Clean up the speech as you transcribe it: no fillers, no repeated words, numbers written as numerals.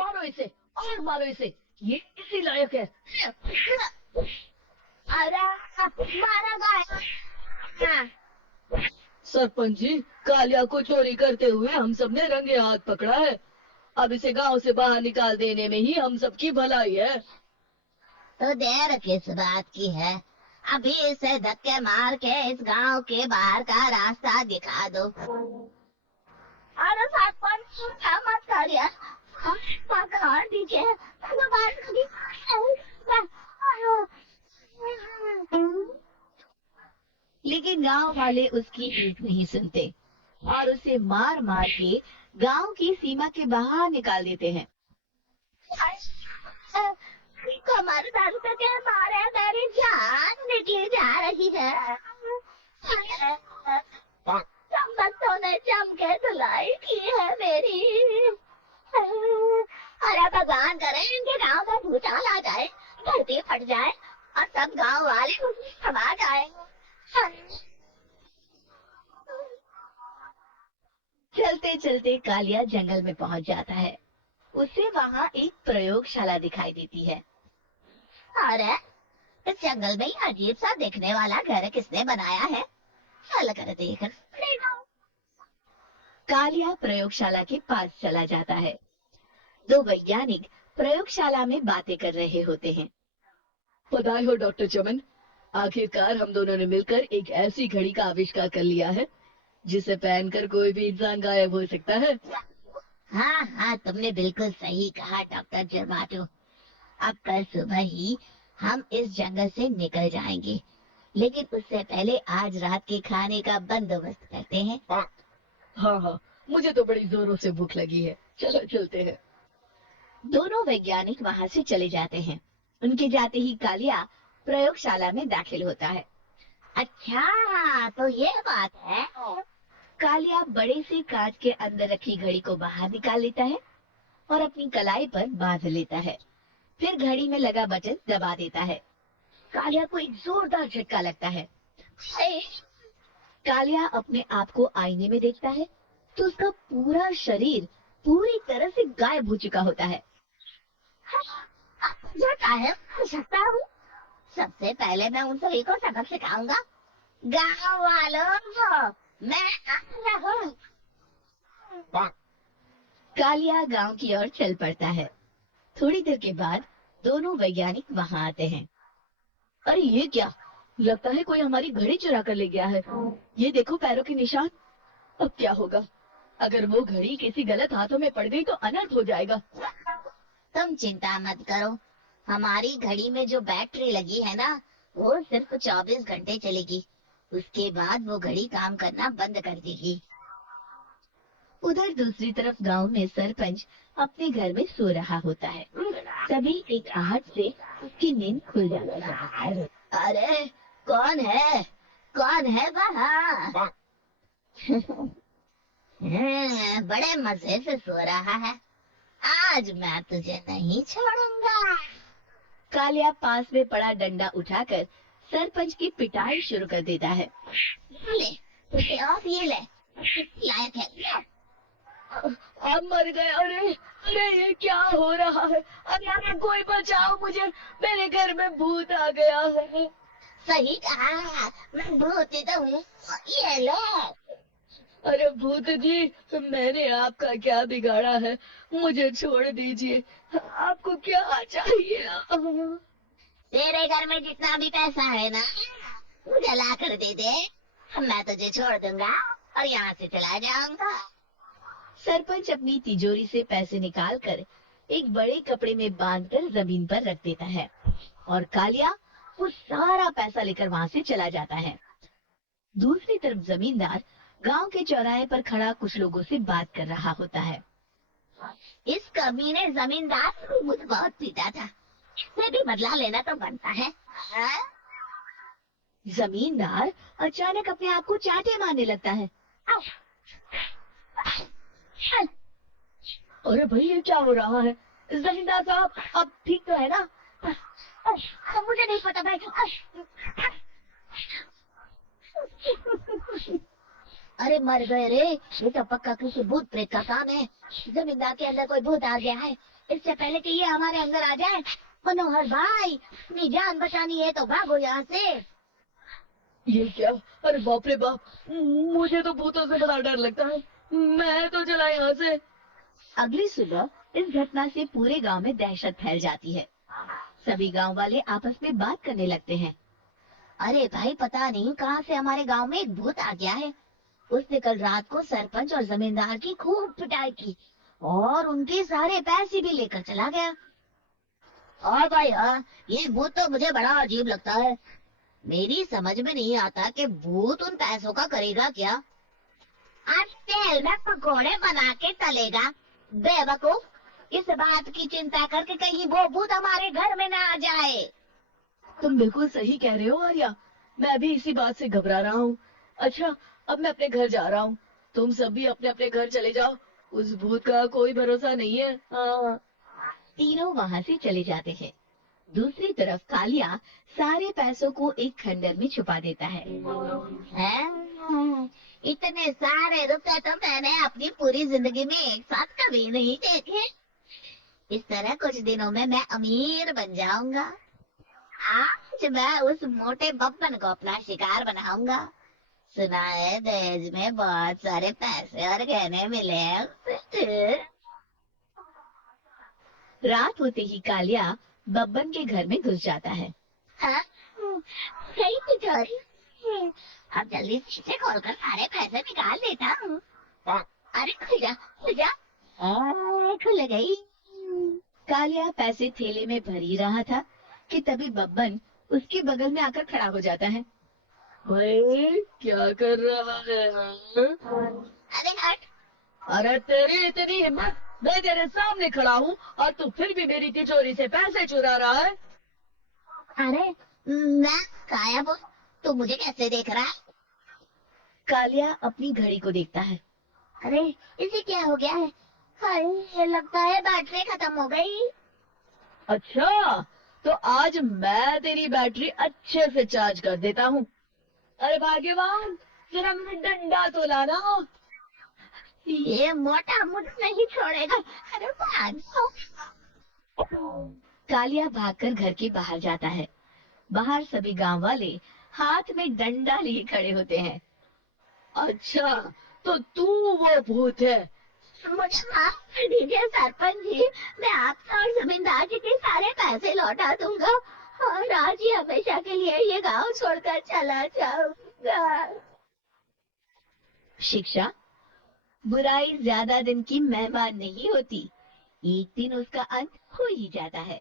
मारो इसे और मारो इसे, ये इसी लायक है। अरे मारा गया। सरपंच जी, कालिया को चोरी करते हुए हम सबने रंगे हाथ पकड़ा है। अब इसे गांव से बाहर निकाल देने में ही हम सबकी भलाई है। तो देर किस बात की है? अभी इसे धक्के मार के इस गांव के बाहर का रास्ता दिखा दो। अरे सरपंच मत करिए, पकड़ दीजिए। लेकिन गांव वाले उसकी एक नहीं सुनते और उसे मार मार के गांव की सीमा के बाहर निकाल देते हैं। कमर दर्द के मारे मेरी जान निकली जा रही है। तुम बच्चों ने जम के धुलाई की है मेरी। अरे भगवान करे इनके गांव का भूचाल आ जाए, धरती फट जाए और सब गांव वाले समा जाए। चलते चलते कालिया जंगल में पहुंच जाता है। उसे वहां एक प्रयोगशाला दिखाई देती है। अरे इस जंगल में अजीब सा दिखने वाला घर किसने बनाया है? चल कर देख। कालिया प्रयोगशाला के पास चला जाता है। दो वैज्ञानिक प्रयोगशाला में बातें कर रहे होते हैं। बधाई हो डॉक्टर चमन, आखिरकार हम दोनों ने मिलकर एक ऐसी घड़ी का आविष्कार कर लिया है जिसे पहनकर कोई भी इंसान गायब हो सकता है। हाँ हाँ, तुमने बिल्कुल सही कहा डॉक्टर जर्माटो। अब कल सुबह ही हम इस जंगल से निकल जाएंगे, लेकिन उससे पहले आज रात के खाने का बंदोबस्त करते हैं। हाँ हाँ, मुझे तो बड़ी जोरों से भूख लगी है, चलो चलते हैं। दोनों वैज्ञानिक वहां से चले जाते हैं। उनके जाते ही कालिया प्रयोगशाला में दाखिल होता है। अच्छा तो ये बात है। कालिया बड़े से कांच के अंदर रखी घड़ी को बाहर निकाल लेता है और अपनी कलाई पर बांध लेता है। फिर घड़ी में लगा बटन दबा देता है। कालिया को एक जोरदार झटका लगता है। कालिया अपने आप को आईने में देखता है तो उसका पूरा शरीर पूरी तरह से गायब हो चुका होता है। सकता हूँ। सबसे पहले मैं उन सभी को सबक सिखाऊंगा। गाँव वालों, मैं आया हूँ। कालिया गांव की ओर चल पड़ता है। थोड़ी देर के बाद दोनों वैज्ञानिक वहां आते हैं। अरे ये क्या, लगता है कोई हमारी घड़ी चुरा कर ले गया है। ये देखो पैरों के निशान। अब क्या होगा, अगर वो घड़ी किसी गलत हाथों में पड़ गई तो अनर्थ हो जाएगा। तुम चिंता मत करो, हमारी घड़ी में जो बैटरी लगी है ना, वो सिर्फ 24 घंटे चलेगी। उसके बाद वो घड़ी काम करना बंद कर देगी। उधर दूसरी तरफ गांव में सरपंच अपने घर में सो रहा होता है। तभी एक आहट से उसकी नींद खुल जाती है। अरे कौन है? कौन है वहाँ? बड़े मजे से सो रहा है। आज मैं तुझे नहीं छोड़ूंगा। कालिया पास में पड़ा डंडा उठाकर सरपंच की पिटाई शुरू कर देता है। ले, तुझे और ये ले, लायक है। अब मर गए। अरे अरे ये क्या हो रहा है? अरे कोई बचाओ मुझे, मेरे घर में भूत आ गया है। सही कहा, मैं भूत ही तो हूँ। ये लो। अरे भूत जी, मैंने आपका क्या बिगाड़ा है? मुझे छोड़ दीजिए, आपको क्या चाहिए? तेरे घर में जितना भी पैसा है ना, मुझे ला कर दे दे। मैं तुझे छोड़ दूंगा और यहाँ से चला जाऊंगा। सरपंच अपनी तिजोरी से पैसे निकालकर एक बड़े कपड़े में बांधकर जमीन पर रख देता है और कालिया वो सारा पैसा लेकर वहां से चला जाता है। दूसरी तरफ जमींदार गांव के चौराहे पर खड़ा कुछ लोगों से बात कर रहा होता है। इस कमीने जमींदार को मुझे बहुत पीटा था, इससे भी बदला लेना तो बनता है। जमींदार अचानक अपने आप को चांटे मारने लगता है। अरे भाई ये क्या हो रहा है? जमींदार साहब, अब ठीक तो है ना? मुझे नहीं पता भाई। अरे मर गए रे, ये तो पक्का किसी भूत प्रेत का काम है। जमींदार के अंदर कोई भूत आ गया है। इससे पहले कि ये हमारे अंदर आ जाए, मनोहर भाई, अपनी जान बचानी है तो भागो यहाँ से। ये क्या? अरे बाप रे बाप, मुझे तो भूतों से बड़ा डर लगता है। मैं तो चला यहाँ से। अगली सुबह इस घटना से पूरे गांव में दहशत फैल जाती है। सभी गांव वाले आपस में बात करने लगते हैं। अरे भाई, पता नहीं कहाँ से हमारे गांव में एक भूत आ गया है। उसने कल रात को सरपंच और जमींदार की खूब पिटाई की और उनके सारे पैसे भी लेकर चला गया। और भाई हाँ, ये भूत तो मुझे बड़ा अजीब लगता है। मेरी समझ में नहीं आता कि भूत उन पैसों का करेगा क्या। आज तेल में पकोड़े बना के तलेगा। बेवकूफ, इस बात की चिंता करके कहीं वो भूत हमारे घर में ना आ जाए। तुम बिल्कुल सही कह रहे हो आर्या, मैं भी इसी बात से घबरा रहा हूँ। अच्छा, अब मैं अपने घर जा रहा हूँ। तुम सब भी अपने अपने घर चले जाओ। उस भूत का कोई भरोसा नहीं है। हाँ। तीनों वहाँ से चले जाते हैं। दूसरी तरफ कालिया सारे पैसों को एक खंडर में छुपा देता है। इतने सारे रुपए तो मैंने अपनी पूरी जिंदगी में एक साथ कभी नहीं देखे। इस तरह कुछ दिनों में मैं अमीर बन जाऊंगा। आज मैं उस मोटे बब्बन को अपना शिकार बनाऊंगा। सुना है दहेज में बहुत सारे पैसे और गहने मिले हैं। रात होते ही कालिया बब्बन के घर में घुस जाता है। हाँ? सही तिजोरी। अब जल्दी से इसे खोलकर सारे पैसे निकाल लेता हूँ। अरे खुल जा, खुल जा। खुल गई। कालिया पैसे थैले में भर ही रहा था कि तभी बब्बन उसके बगल में आकर खड़ा हो जाता है। भाई क्या कर रहा है? हाँ? अरे हट। अरे तेरी इतनी हिम्मत, मैं तेरे सामने खड़ा हूँ और तू फिर भी मेरी तिजोरी से पैसे चुरा रहा है। अरे मैं गायब हूँ, तू मुझे कैसे देख रहा है? कालिया अपनी घड़ी को देखता है। अरे इसे क्या हो गया है? हाय, ये लगता है बैटरी खत्म हो गई। अच्छा, तो आज मैं तेरी बैटरी अच्छे से चार्ज कर देता हूँ। अरे भाग्यवान, जरा मुझे डंडा तो लाना। ये मोटा मुझे नहीं छोड़ेगा। अरे भागो। कालिया भागकर घर के बाहर जाता है। बाहर सभी गांव वाले हाथ में डंडा लिए खड़े होते हैं। अच्छा, तो तू वो भूत है? मुझे माफ कर दीजिए सरपंच जी, मैं आपका और जमींदार जी के सारे पैसे लौटा दूंगा और आज ही हमेशा के लिए ये गांव छोड़कर चला जाऊंगा। शिक्षा, बुराई ज्यादा दिन की मेहमान नहीं होती, एक दिन उसका अंत हो ही जाता है।